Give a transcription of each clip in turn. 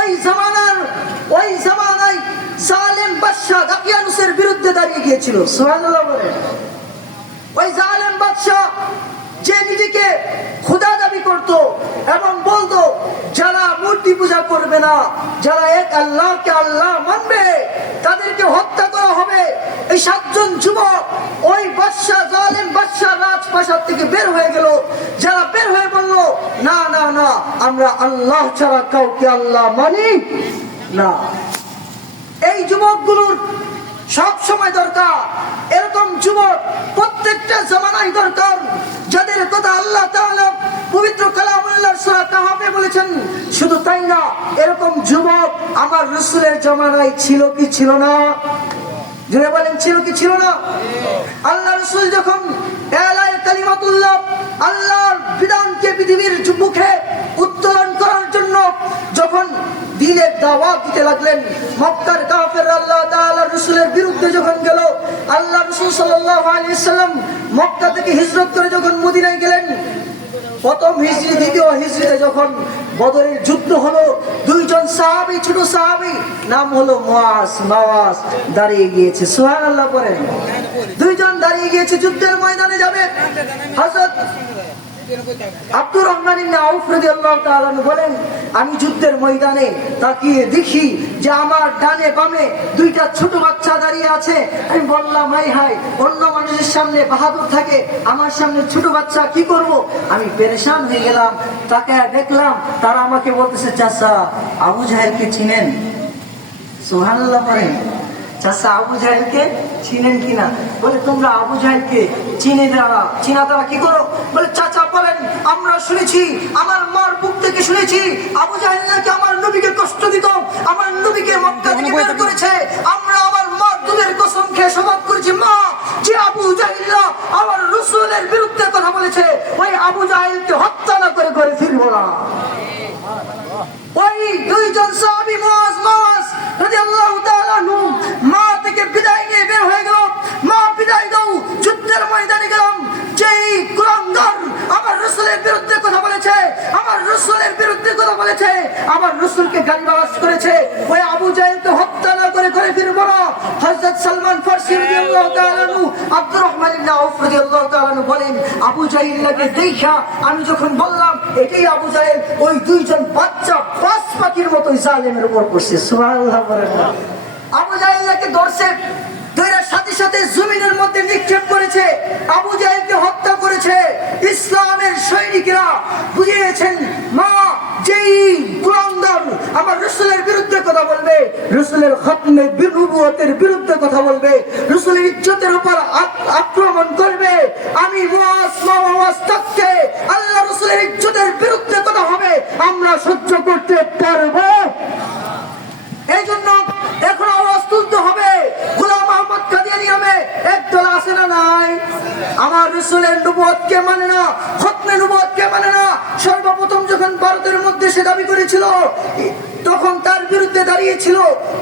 ওই জামানায় জালেম বাদশাহ দাকিয়ানুসের বিরুদ্ধে দাঁড়িয়ে গিয়েছিল। সুবহানাল্লাহ বলেন। ওই জালেম বাদশাহ যে নিজেকে খোদা দাবি করত এবং বলতো যারা মূর্তি পূজা করবে না, যারা এক আল্লাহকে আল্লাহ মানবে তাদেরকে হত্যা করা হবে। এই 7 জন যুবক ওই বাদশাহ, জালেম বাদশাহ রাজপ্রাসাদ থেকে বের হয়ে গেল। যারা বের হয়ে বলল না না না, আমরা আল্লাহ ছাড়া কাউকে আল্লাহ মানি না। এই যুবকগুলোর সব সময় দরকার, এরকম যুবক প্রত্যেকটা জামানায় দরকার, যাদের কথা আল্লাহ তাআলা পবিত্র কালামুল্লাহ সূরা কাহাফে বলেছেন। শুধু তাই না, এরকম যুবক আমার রাসূলের জামানায় ছিল কি ছিল না? জোরে বলেন, ছিল কি ছিল না? আল্লাহ রাসূল যখন এলায়ে কালিমাতুল্লাহ, আল্লাহর বিধানকে পৃথিবীর মুখে উত্তোলন করার জন্য যখন দ্বীনের দাওয়াত দিতে লাগলেন, মক্কার কাফেররা আল্লাহ তাআলার রাসূলের বিরুদ্ধে যখন গেল, আল্লাহ রাসূল সাল্লাল্লাহু আলাইহি ওয়াসাল্লাম মক্কা থেকে হিজরত করে যখন মদিনায় গেলেন, প্রথম হিজরি দ্বিতীয় হিজরিতে যখন বদরের যুদ্ধ হলো, 2 জন সাহাবী, ছোট সাহাবী, নাম হলো মুআজ, নওয়াজ, দাঁড়িয়ে গিয়েছে। সুবহানাল্লাহ বলেন। 2 জন দাঁড়িয়ে গিয়েছে, যুদ্ধের ময়দানে যাবে। হযরত আব্দুর রহমান ইবনে আউফ রাদিয়াল্লাহু তাআলা বলেন, আমি যুদ্ধের ময়দানে তাকিয়ে দেখি যে আমার ডানে বামে 2টা ছোট বাচ্চা দাঁড়িয়ে আছে। আমি বললাম, হাই হাই, অন্য মানুষের সামনে বাহাদুর থাকে, আমার সামনে ছোট বাচ্চা, কি করব? আমি পেরেশান হয়ে গেলাম। তাকায় দেখলাম তারা আমাকে বলতেছে, চাচা আবু জাহেলকে চিনেন? সুবহানাল্লাহ বলেন। চাচা আবু জাহেলকে চিনেন কিনা? বলে, তোমরা আবু জাহেলকে চিনা তারা কি করো? বলে, চাচা বলেন, আমরা শুনেছি, আমার মার বুক থেকে শুনেছি আবু জাহেল নাকি আমার নবীকে কষ্ট দিত, আমার নবীকে মক্কা থেকে বের করেছে। আমরা আমার মার দুধের কসম খেয়ে শপথ করেছি, মা, যে আবু জাহেল আমার রাসূলের বিরুদ্ধে কথা বলেছে, ওই আবু জাহেলকে হত্যা না করে ঘরে ফিরবো না। ওই 2 জন সাহাবী মুআজ রাদিয়াল্লাহু তাআলা মা থেকে বিদায় নিয়ে বের হয়ে গেল। মা, বিদায় দাও, যুদ্ধের ময়দানে গেলাম। যেই কুরাঙ্গার আমার রাসূলের বিরুদ্ধে কথা বলেছে, আমার রাসূলের বিরুদ্ধে কথা বলেছে, আমার রাসূলকে গালিগালাজ করেছে, ওই আবু জাহেলকে হত্যা না করে ঘরে ফিরবো না। হযরত সালমান ফারসি রাদিয়াল্লাহু তাআলা আব্দুর রহমান ইবনে আউফ রাদিয়াল্লাহু তাআলা বলেন, আবু জাহেলকে দেখা আমি যখন বললাম এটাই আবু জাহেল, ওই 2 জন বাচ্চা বাস পাখির মতো জালেমের উপর পড়ছে। সুবহানাল্লাহ বলেন। আবু জাহেলকে ধরছে, ধরে সাথে সাথে জমিনের মধ্যে নিক্ষেপ করেছে, আবু জাহেলকে হত্যা করেছে। ইসলামের সৈনিকরা বুঝিয়েছেন, মা, যেই কুরাঙ্গার আমার রাসূলের বিরুদ্ধে কথা বলবে, রাসূলের খতমে নবুয়তের বিরুদ্ধে কথা বলবে, রাসূলের ইজ্জতের উপর আক্রমণ করবে, আমি মুআজ তাকে আল্লাহ রাসূলের ইজ্জতের বিরুদ্ধে কথা হবে, আমরা সহ্য করতে পারবো? এই জন্য এখন আওয়াজ তুলতে হবে। গোলাম আহমদ কাদিয়ানী নামে একদল আছে না নাই? আমার রাসূলের নবুয়তকে মানে না, খতমে নবুয়তকে মানে না। সর্বপ্রথম যখন ভারতের মধ্যে সে দাবি করেছিল, তখন তার বিরুদ্ধে দাঁড়িয়েছিল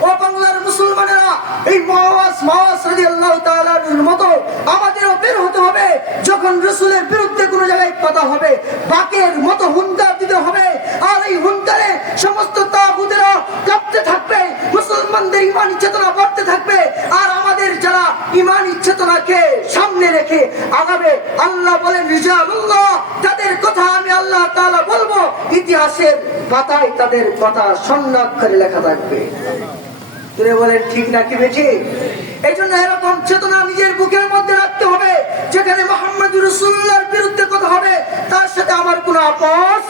ও বাংলার মুসলমানেরা। এই মুআজ রাদিয়াল্লাহু তাআলার মতো আমাদেরও বের হতে হবে। যখন রাসূলের বিরুদ্ধে কোনো জায়গায় কথা হবে, বাকের মতো হুঙ্কার দিতে হবে। আর এই হুঙ্কারে সমস্ত তাগুতেরা কাঁপতে থাকবে, মুসলমানদের ঈমানি চেতনা বাড়তে থাকবে। আর আমাদের যারা ঈমানি চেতনাকে সামনে রেখে আগাবে, আল্লাহ বলেন, রিজালুল্লাহ, তাদের কথা আমি আল্লাহ তাআলা বলবো, ইতিহাসের পাতায় তাদের কথা স্বর্ণাক্ষরে লেখা থাকবে। তিনি বলেন, ঠিক নাকি বেঠিক? এই জন্য এরকম চেতনা নিজের বুকের মধ্যে রাখতে হবে। যেখানে মুহাম্মদুর রাসূলুল্লাহর বিরুদ্ধে কথা হবে, তার সাথে আমার কোনো আপোষ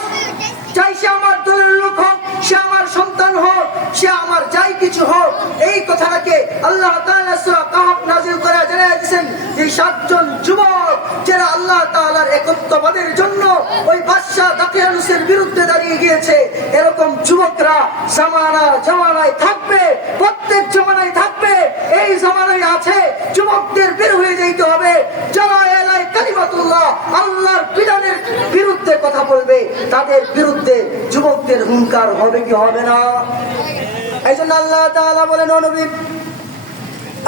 চাই, সে আমার দলের লোক হোক, সে আমার সন্তান হোক, সে আমার যাই কিছু হোক, এই কথাটাকে আল্লাহ তাআলা সূরা কাহাফ নাযিল করে জানিয়ে দিয়েছেন। এই 7 জন যুবক যারা আল্লাহ তাআলার একত্ববাদের জন্য ওই বাদশাহ দাকিয়ানুসের বিরুদ্ধে দাঁড়িয়ে গিয়েছে, এরকম যুবকরা জামানায় থাকবে, প্রত্যেক জামানায় থাকবে। এই জামানায় আছে, যুবকদের বের হয়ে যেতে হবে। যারা এলায়ে কালিমাতুল্লাহ, আল্লাহর বিধানের বিরুদ্ধে কথা বলবে, তাদের বিরুদ্ধে যুবকদের হুঙ্কার হবে কি হবে না? এই জন্য আল্লাহ তাআলা বলেন, ও নবী,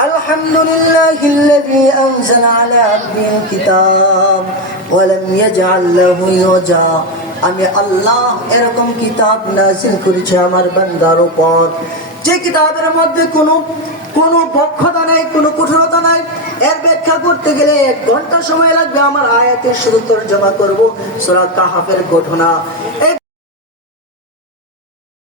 আলহামদুলিল্লাহিল্লাযী আনজালা আলা আবদিহিল কিতাব ওয়া লাম ইয়াজআল লাহু ইওয়াজা আমি আল্লাহ এরকম কিতাব নাযিল করেছি আমার বান্দার উপর, যে কিতাবের মধ্যে কোনো বক্ষতা নাই, কোনো কঠোরতা নাই। এর ব্যাখ্যা করতে গেলে 1 ঘন্টা সময় লাগবে। আমার আয়াতের শুধু তরজমা করব সূরা কাহাফের ঘটনা। এই